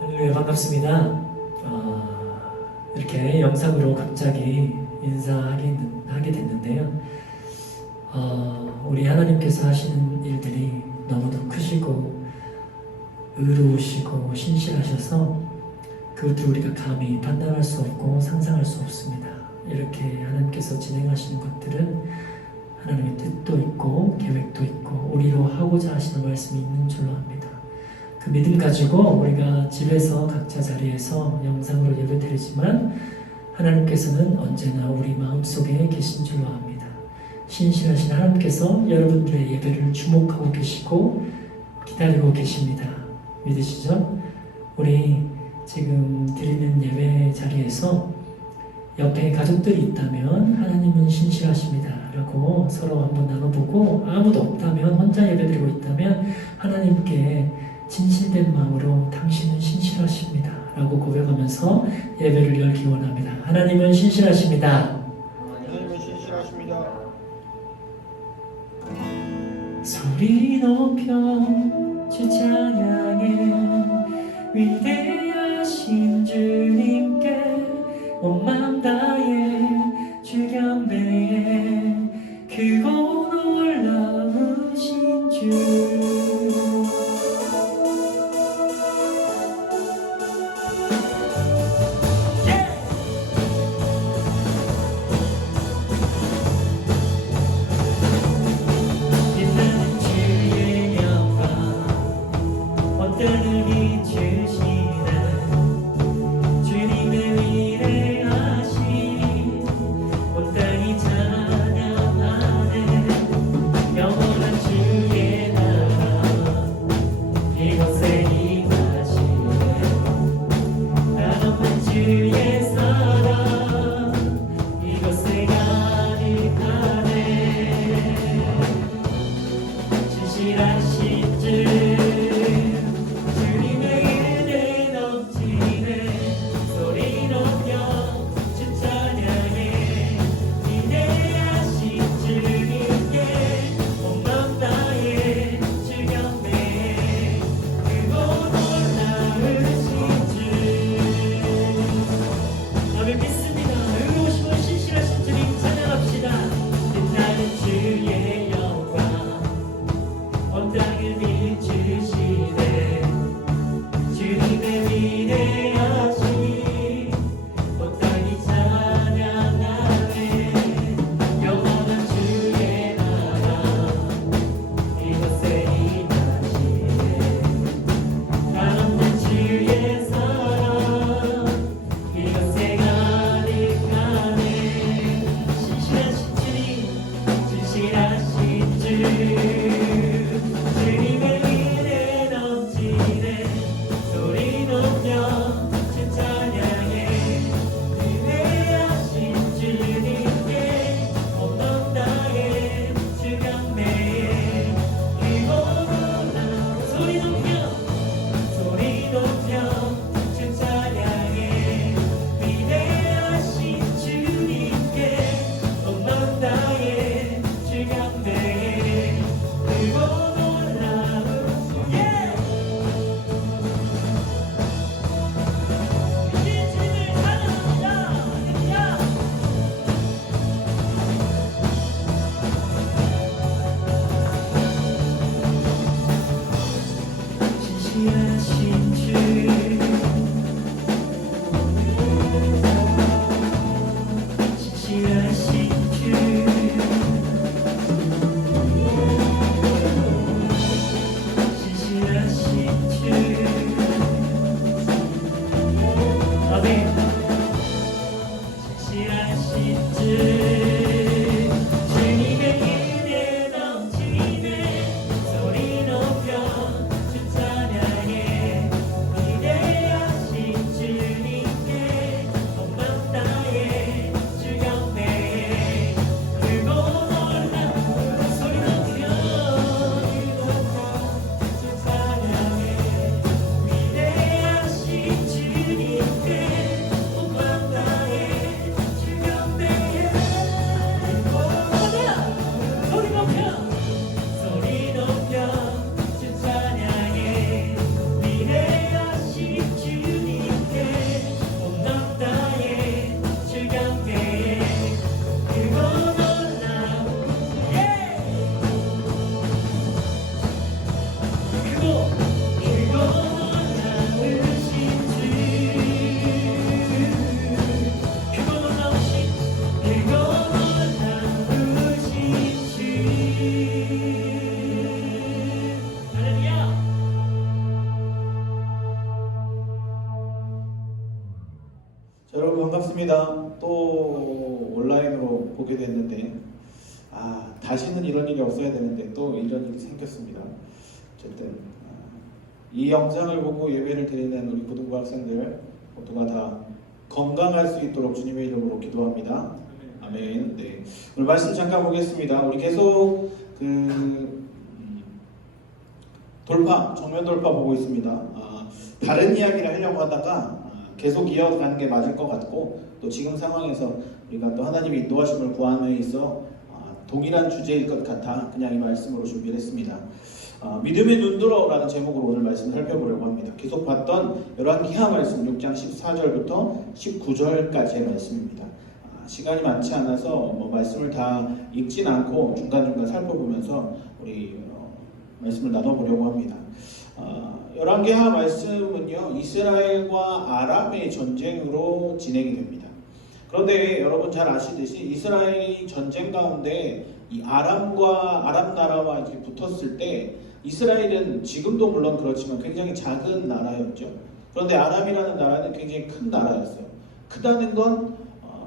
할렐루야, 반갑습니다. 이렇게 영상으로 갑자기 인사하게 됐는데요. 우리 하나님께서 하시는 일들이 너무도 크시고 의로우시고 신실하셔서 그것도 우리가 감히 판단할 수 없고 상상할 수 없습니다. 이렇게 하나님께서 진행하시는 것들은 하나님의 뜻도 있고 계획도 있고 우리로 하고자 하시는 말씀이 있는 줄로 압니다. 그 믿음 가지고 우리가 집에서 각자 자리에서 영상으로 예배드리지만 하나님께서는 언제나 우리 마음속에 계신 줄로 압니다. 신실하신 하나님께서 여러분들의 예배를 주목하고 계시고 기다리고 계십니다. 믿으시죠? 우리 지금 드리는 예배 자리에서 옆에 가족들이 있다면 하나님은 신실하십니다 라고 서로 한번 나눠보고, 아무도 없다면 혼자 예배드리고 있다면 하나님께 진실된 마음으로 당신은 신실하십니다 라고 고백하면서 예배를 열기 원합니다. 하나님은 신실하십니다. 하나님은 신실하십니다. 소리 높여 주 찬양해, 위대하신 주님께 온 맘 다해 주 경배해, 크고 놀라우신 주. 주님의 은혜 넘치네, 소리 높여 여러분 반갑습니다. 또 온라인으로 보게 됐는데 다시는 이런 일이 없어야 되는데 또 이런 일이 생겼습니다. 어쨌든 이 영상을 보고 예배를 드리는 우리 고등부 학생들 모두가 다 건강할 수 있도록 주님의 이름으로 기도합니다. 아멘. 네. 오늘 말씀 잠깐 보겠습니다. 우리 계속 정면 돌파 보고 있습니다. 다른 이야기를 하려고 하다가 계속 이어가는 게 맞을 것 같고, 또 지금 상황에서 우리가 또 하나님의 인도하심을 구함에 있어 동일한 주제일 것 같아 그냥 이 말씀으로 준비를 했습니다. 믿음의 눈들어라는 제목으로 오늘 말씀 살펴보려고 합니다. 계속 봤던 열왕기하 말씀 6장 14절부터 19절까지의 말씀입니다. 시간이 많지 않아서 말씀을 다 읽진 않고 중간중간 살펴보면서 우리 말씀을 나눠보려고 합니다. 열왕기하 말씀은요, 이스라엘과 아람의 전쟁으로 진행이 됩니다. 그런데 여러분 잘 아시듯이 이스라엘이 전쟁 가운데 이 아람 나라와 이렇게 붙었을 때 이스라엘은 지금도 물론 그렇지만 굉장히 작은 나라였죠. 그런데 아람이라는 나라는 굉장히 큰 나라였어요. 크다는 건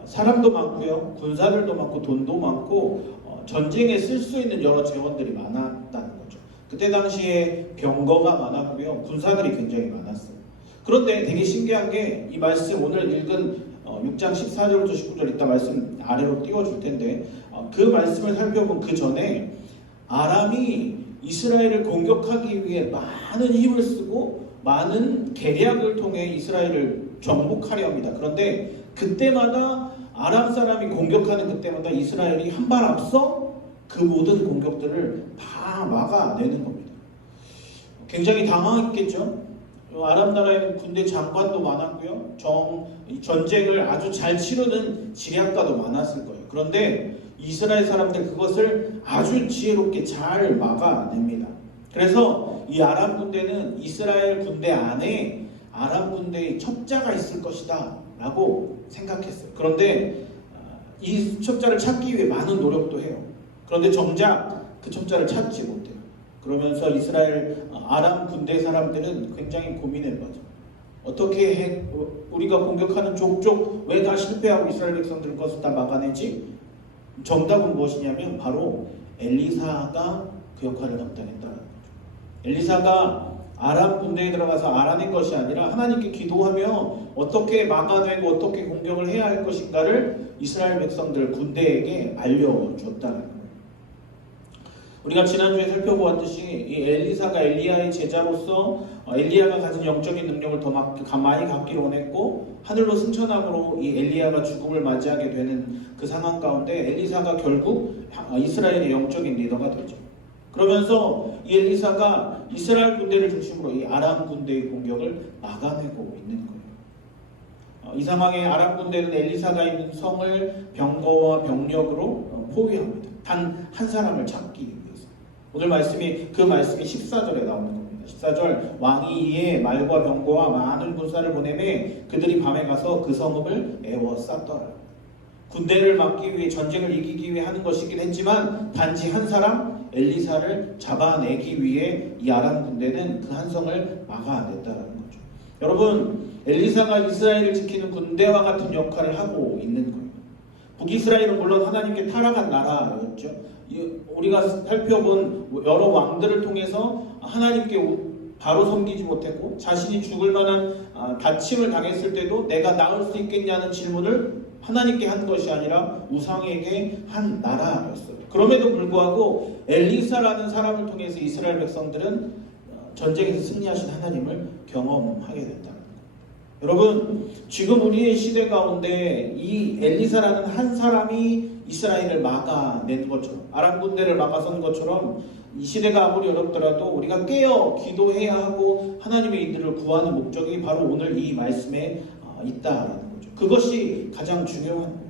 사람도 많고요, 군사들도 많고 돈도 많고 전쟁에 쓸 수 있는 여러 재원들이 많았다는 거죠. 그때 당시에 병거가 많았고요, 군사들이 굉장히 많았어요. 그런데 되게 신기한 게 이 말씀 오늘 읽은 6장 14절부터 19절 이따 말씀 아래로 띄워줄 텐데 그 말씀을 살펴본 그 전에 아람이 이스라엘을 공격하기 위해 많은 힘을 쓰고 많은 계략을 통해 이스라엘을 정복하려 합니다. 그런데 그때마다 아람 사람이 공격하는 그때마다 이스라엘이 한 발 앞서 그 모든 공격들을 다 막아내는 겁니다. 굉장히 당황했겠죠. 아람 나라에는 군대 장관도 많았고요, 전쟁을 아주 잘 치르는 지략가도 많았을 거예요. 그런데 이스라엘 사람들 그것을 아주 지혜롭게 잘 막아냅니다. 그래서 이 아람 군대는 이스라엘 군대 안에 아람 군대의 첩자가 있을 것이다 라고 생각했어요. 그런데 이 첩자를 찾기 위해 많은 노력도 해요. 그런데 정작 그 첩자를 찾지 못해요. 그러면서 아람 군대 사람들은 굉장히 고민해 봐죠. 어떻게 해? 우리가 공격하는 족족 왜 다 실패하고 이스라엘 백성들 것을 다 막아내지? 정답은 무엇이냐면 바로 엘리사가 그 역할을 감당했다는 거죠. 엘리사가 아람 군대에 들어가서 알아낸 것이 아니라 하나님께 기도하며 어떻게 막아내고 어떻게 공격을 해야 할 것인가를 이스라엘 백성들 군대에게 알려줬다는 거예요. 우리가 지난주에 살펴보았듯이 이 엘리사가 엘리야의 제자로서 엘리야가 가진 영적인 능력을 더 많이 갖기를 원했고, 하늘로 승천함으로 이 엘리야가 죽음을 맞이하게 되는 그 상황 가운데 엘리사가 결국 이스라엘의 영적인 리더가 되죠. 그러면서 이 엘리사가 이스라엘 군대를 중심으로 이 아람 군대의 공격을 막아내고 있는 거예요. 이 상황에 아람 군대는 엘리사가 있는 성을 병거와 병력으로 포위합니다. 단 한 사람을 잡기 위해서. 오늘 그 말씀이 14절에 나오는 겁니다. 14절, 왕이 이에 말과 병거와 많은 군사를 보내매 그들이 밤에 가서 그 성읍을 에워쌌더라. 군대를 막기 위해, 전쟁을 이기기 위해 하는 것이긴 했지만 단지 한 사람 엘리사를 잡아내기 위해 이 아람 군대는 그 한 성을 막아냈다는 거죠. 여러분, 엘리사가 이스라엘을 지키는 군대와 같은 역할을 하고 있는 거예요. 북이스라엘은 물론 하나님께 타락한 나라였죠. 우리가 살펴본 여러 왕들을 통해서 하나님께 바로 섬기지 못했고, 자신이 죽을 만한 다침을 당했을 때도 내가 나을 수 있겠냐는 질문을 하나님께 한 것이 아니라 우상에게 한 나라였어요. 그럼에도 불구하고 엘리사라는 사람을 통해서 이스라엘 백성들은 전쟁에서 승리하신 하나님을 경험하게 된다. 여러분, 지금 우리의 시대 가운데 이 엘리사라는 한 사람이 이스라엘을 막아낸 것처럼, 아람 군대를 막아선 것처럼 이 시대가 아무리 어렵더라도 우리가 깨어 기도해야 하고 하나님의 이들을 구하는 목적이 바로 오늘 이 말씀에 있다라는 거죠. 그것이 가장 중요한 거예요.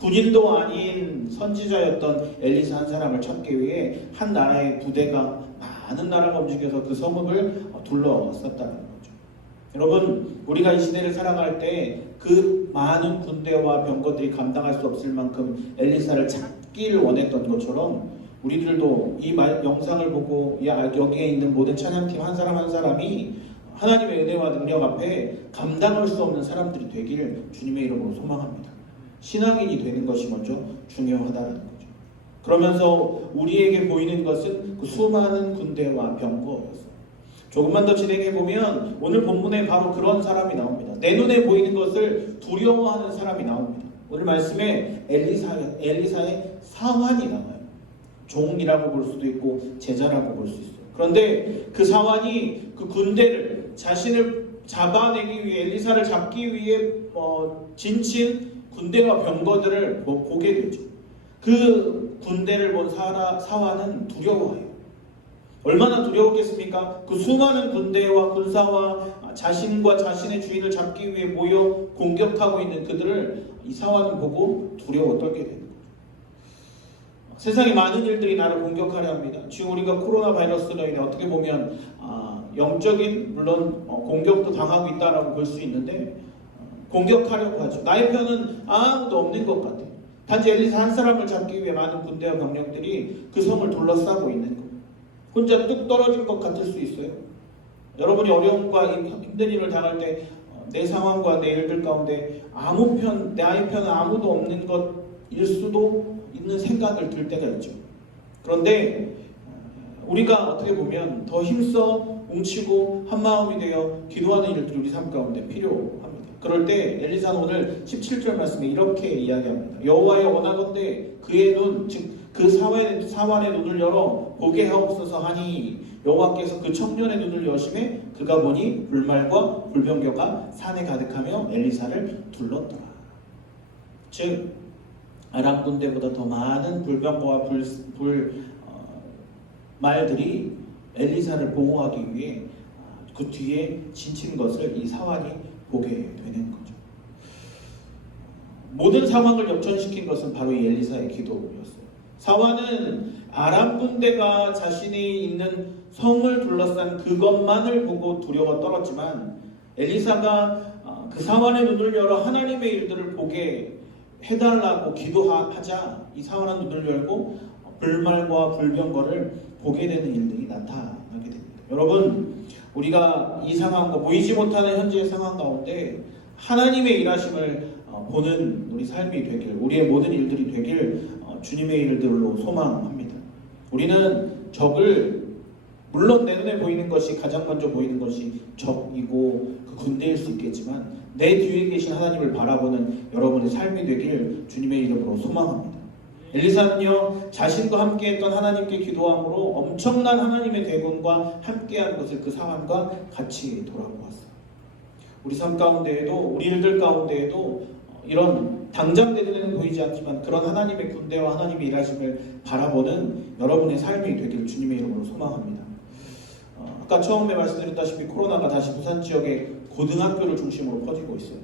군인도 아닌 선지자였던 엘리사 한 사람을 찾기 위해 한 나라의 부대가 많은 나라가 움직여서 그 성읍을 둘러쌌다는 거죠. 여러분, 우리가 이 시대를 살아갈 때 그 많은 군대와 병거들이 감당할 수 없을 만큼 엘리사를 찾기를 원했던 것처럼 우리들도 이 영상을 보고 여기에 있는 모든 찬양팀 한 사람 한 사람이 하나님의 은혜와 능력 앞에 감당할 수 없는 사람들이 되길 주님의 이름으로 소망합니다. 신앙인이 되는 것이 먼저 중요하다는 거죠. 그러면서 우리에게 보이는 것은 그 수많은 군대와 병거였어요. 조금만 더 진행해 보면 오늘 본문에 바로 그런 사람이 나옵니다. 내 눈에 보이는 것을 두려워하는 사람이 나옵니다. 오늘 말씀에 엘리사의 사환이 나와요. 종이라고 볼 수도 있고 제자라고 볼 수 있어요. 그런데 그 사환이 그 군대를 자신을 잡아내기 위해 엘리사를 잡기 위해 진친 군대와 병거들을 보게 되죠. 그 군대를 본 사환은 두려워해요. 얼마나 두려웠겠습니까? 그 수많은 군대와 군사와 자신과 자신의 주인을 잡기 위해 모여 공격하고 있는 그들을 이 사환은 보고 두려워 떨게 되는 거죠. 세상에 많은 일들이 나를 공격하려 합니다. 지금 우리가 코로나 바이러스로 인해 어떻게 보면 영적인 물론 공격도 당하고 있다라고 볼 수 있는데 공격하려고 하죠. 나의 편은 아무도 없는 것 같아요. 단지 엘리사 한 사람을 잡기 위해 많은 군대와 병력들이 그 성을 둘러싸고 있는 거예요. 혼자 뚝 떨어진 것 같을 수 있어요. 여러분이 어려움과 힘든 일을 당할 때 내 상황과 내 일들 가운데 나의 편은 아무도 없는 것일 수도 있는 생각을 들 때가 있죠. 그런데 우리가 어떻게 보면 더 힘써 뭉치고 한마음이 되어 기도하는 일들이 우리 삶 가운데 필요합니다. 그럴 때 엘리사는 오늘 17절 말씀에 이렇게 이야기합니다. 여호와여 원하건대 그의 눈, 즉 그 사환의 눈을 열어 보게 하옵소서 하니 여호와께서 그 청년의 눈을 여심해 그가 보니 불말과 불병거가 산에 가득하며 엘리사를 둘렀더라. 즉 아람 군대보다 더 많은 불병거와 말들이 엘리사를 보호하기 위해 그 뒤에 진친 것을 이 사환이 보게 되는 거죠. 모든 상황을 역전시킨 것은 바로 이 엘리사의 기도였어요. 사환은 아람 군대가 자신이 있는 성을 둘러싼 그것만을 보고 두려워 떨었지만 엘리사가 그 사환의 눈을 열어 하나님의 일들을 보게 해달라고 기도하자 이 사환의 눈을 열고 불말과 불병거를 보게 되는 일들이 나타나게 됩니다. 여러분, 우리가 이 상황과 보이지 못하는 현재의 상황 가운데 하나님의 일하심을 보는 우리 삶이 되길, 우리의 모든 일들이 되길 주님의 일들로 소망합니다. 우리는 적을 물론 내 눈에 보이는 것이 가장 먼저 보이는 것이 적이고 그 군대일 수 있겠지만 내 뒤에 계신 하나님을 바라보는 여러분의 삶이 되길 주님의 이름으로 소망합니다. 엘리사는요 자신과 함께했던 하나님께 기도함으로 엄청난 하나님의 대군과 함께한 것을 그 사환과 같이 돌아보았어요. 우리 삶 가운데에도 우리 일들 가운데에도 이런 당장 내 눈에는 보이지 않지만 그런 하나님의 군대와 하나님의 일하심을 바라보는 여러분의 삶이 되길 주님의 이름으로 소망합니다. 아까 처음에 말씀드렸다시피 코로나가 다시 부산 지역의 고등학교를 중심으로 퍼지고 있어요.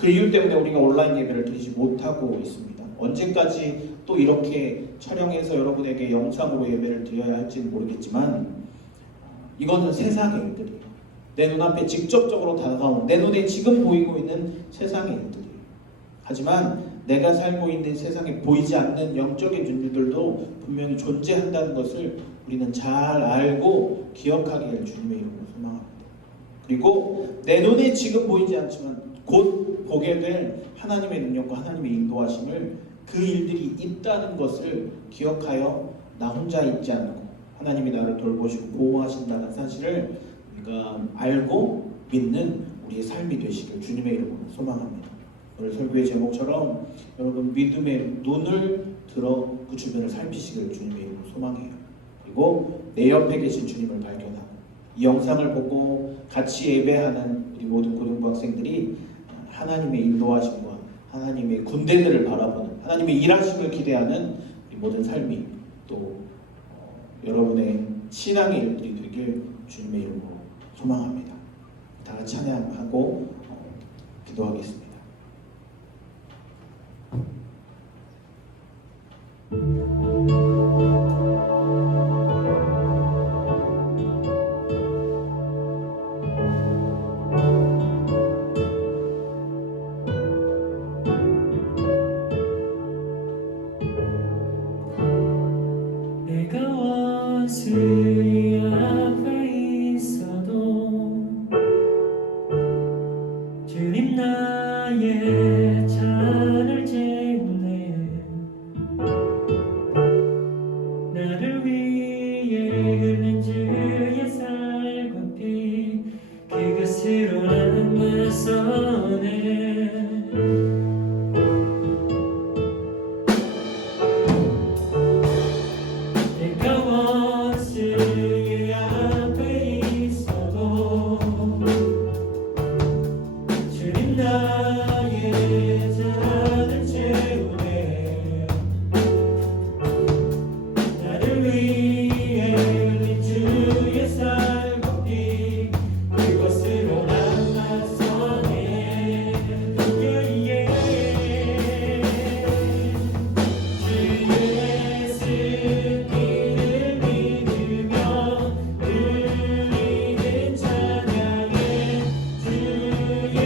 그 이유 때문에 우리가 온라인 예배를 드리지 못하고 있습니다. 언제까지 또 이렇게 촬영해서 여러분에게 영상으로 예배를 드려야 할지는 모르겠지만 이거는 세상의 일들이에요. 내 눈앞에 직접적으로 다가온 내 눈에 지금 보이고 있는 세상의 일들이에요. 하지만 내가 살고 있는 세상에 보이지 않는 영적인 존재들도 분명히 존재한다는 것을 우리는 잘 알고 기억하기를 주님의 이름으로 소망합니다. 그리고 내 눈에 지금 보이지 않지만 곧 보게 될 하나님의 능력과 하나님의 인도하심을 그 일들이 있다는 것을 기억하여 나 혼자 있지 않고 하나님이 나를 돌보시고 보호하신다는 사실을 우리가 알고 믿는 우리의 삶이 되시길 주님의 이름으로 소망합니다. 오늘 설교의 제목처럼 여러분 믿음의 눈을 들어 그 주변을 살피시길 주님의 이름으로 소망해요. 그리고 내 옆에 계신 주님을 발견하고 이 영상을 보고 같이 예배하는 우리 모든 고등부학생들이 하나님의 인도하심과 하나님의 군대들을 바라보는 하나님의 일하심을 기대하는 우리 모든 삶이 또 여러분의 신앙의 일들이 되길 주님의 이름으로 소망합니다. 다 같이 찬양하고 기도하겠습니다. 내가 원수의 앞에 있어도 주님 나의 잔을 채우네 나를 위해 흘린 주의 살과 피 그것으로 난 맞서네 내가 원수의 앞에 있어도 주님 나의 잔을 채우네 나를 위해 흘린 주의 살과 피 그것으로 난 맞서네 주 예수 피를 믿으며 드리는 찬양에 주의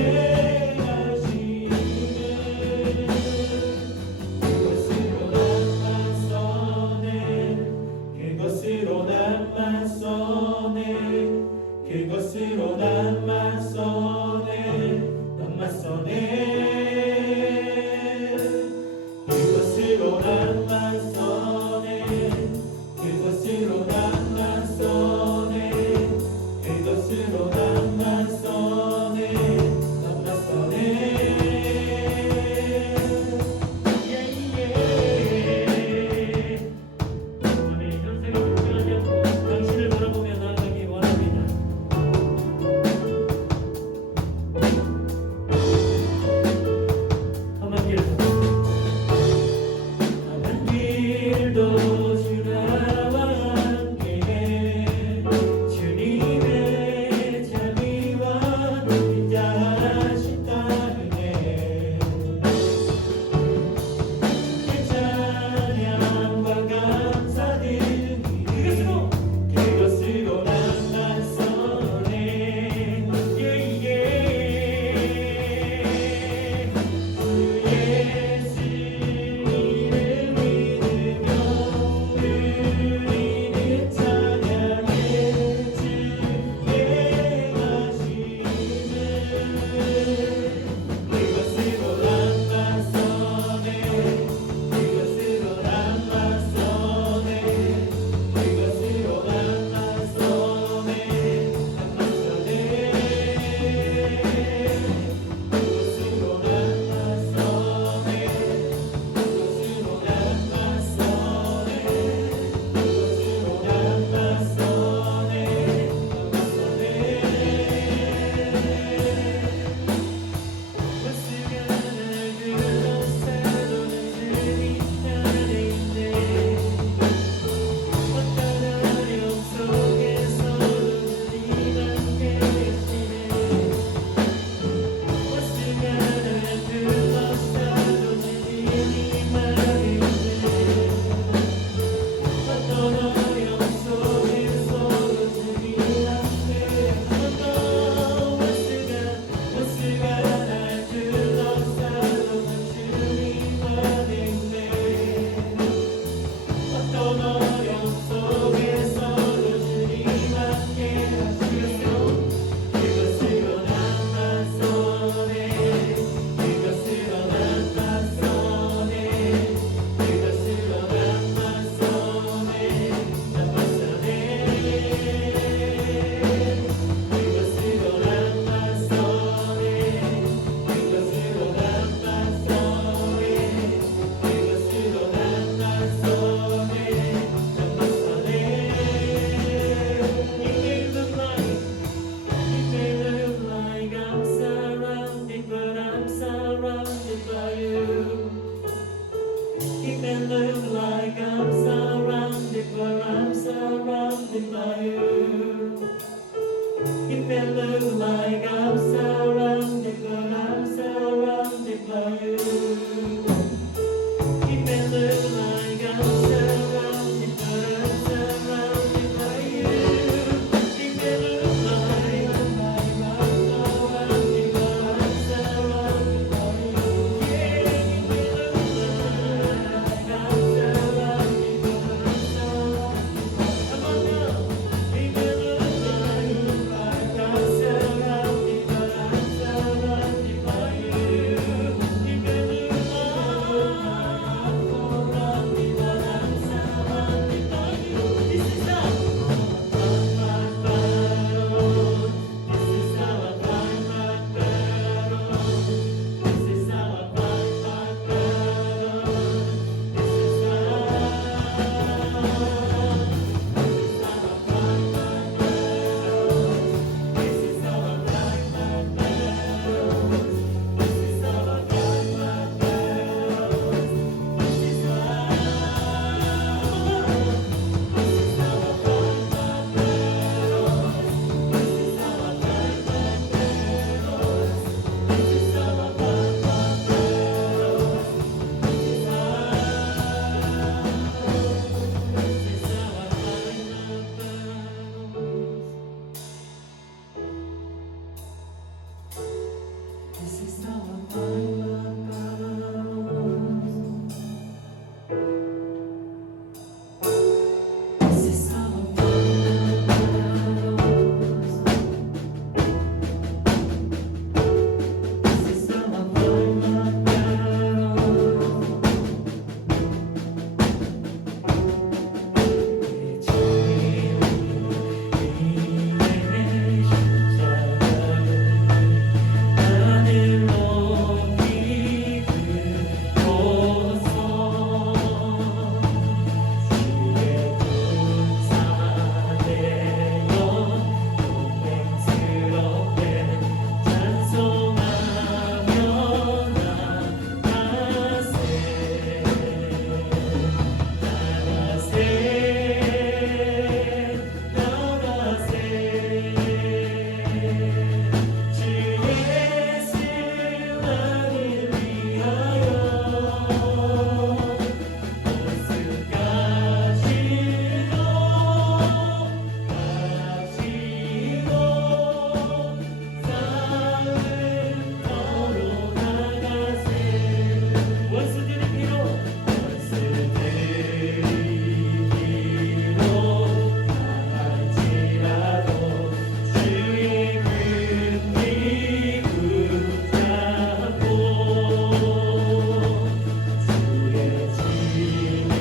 This is how I find my battles. This is how I find my battles. This is how I find my battles. 내 주님 위에 십자가를 하늘 높이 들고서 주의 군사되어 고백스럽게 찬송하며 나가세 주 예수 나를 위하여 원수들의 피로 당할지라도 주의 금이 붙잡고 주의 진리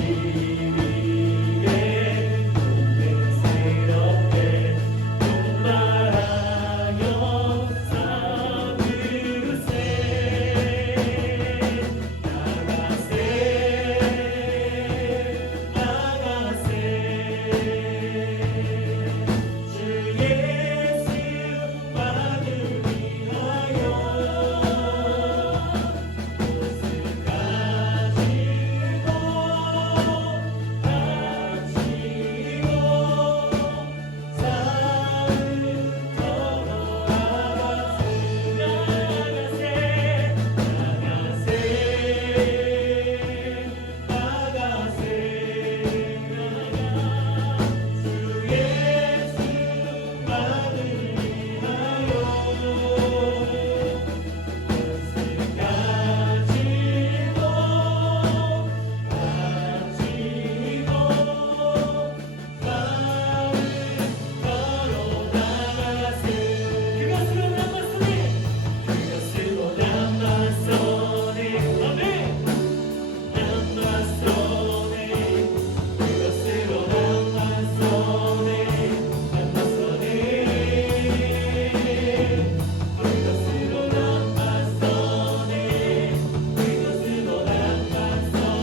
위에 고백스럽게 분발하여 삼으세 주 예수만을 위하여 옷을 가지고 산을 걸어가세 그것으로 남았으니 아멘. 남았소네 그것으로 남았소네 그것으로 남았소네 그것으로 남았소네 그것으로 남았소네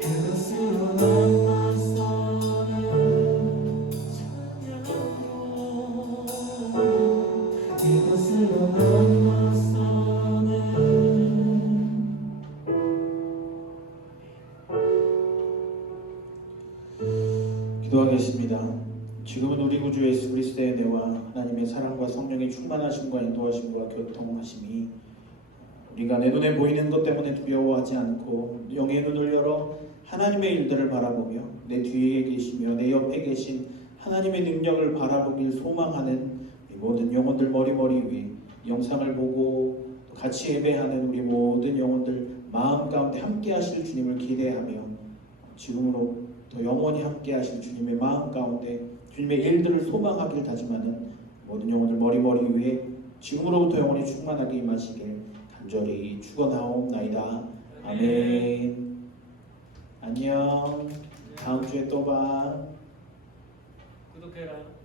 그것으로 남았소네 그것으로 남았소네 기도하겠습니다. 지금은 우리 구주 예수 그리스도의 은혜와 하나님의 사랑과 성령의 충만하심과 인도하심과 교통하심이 우리가 내 눈에 보이는 것 때문에 두려워하지 않고 영의 눈을 열어 하나님의 일들을 바라보며 내 뒤에 계시며 내 옆에 계신 하나님의 능력을 바라보길 소망하는 우리 모든 영혼들 머리머리 위에 영상을 보고 또 같이 예배하는 우리 모든 영혼들 마음 가운데 함께 하실 주님을 기대하며 지금으로 또 영원히 함께 하실 주님의 마음 가운데 주님의 일들을 소망하길 다짐하는 모든 영혼들 머리머리 위에 지금으로부터 영원히 충만하게 임하시길 간절히 축원하옵나이다. 아멘. 안녕. 다음 주에 또 봐. 구독해라.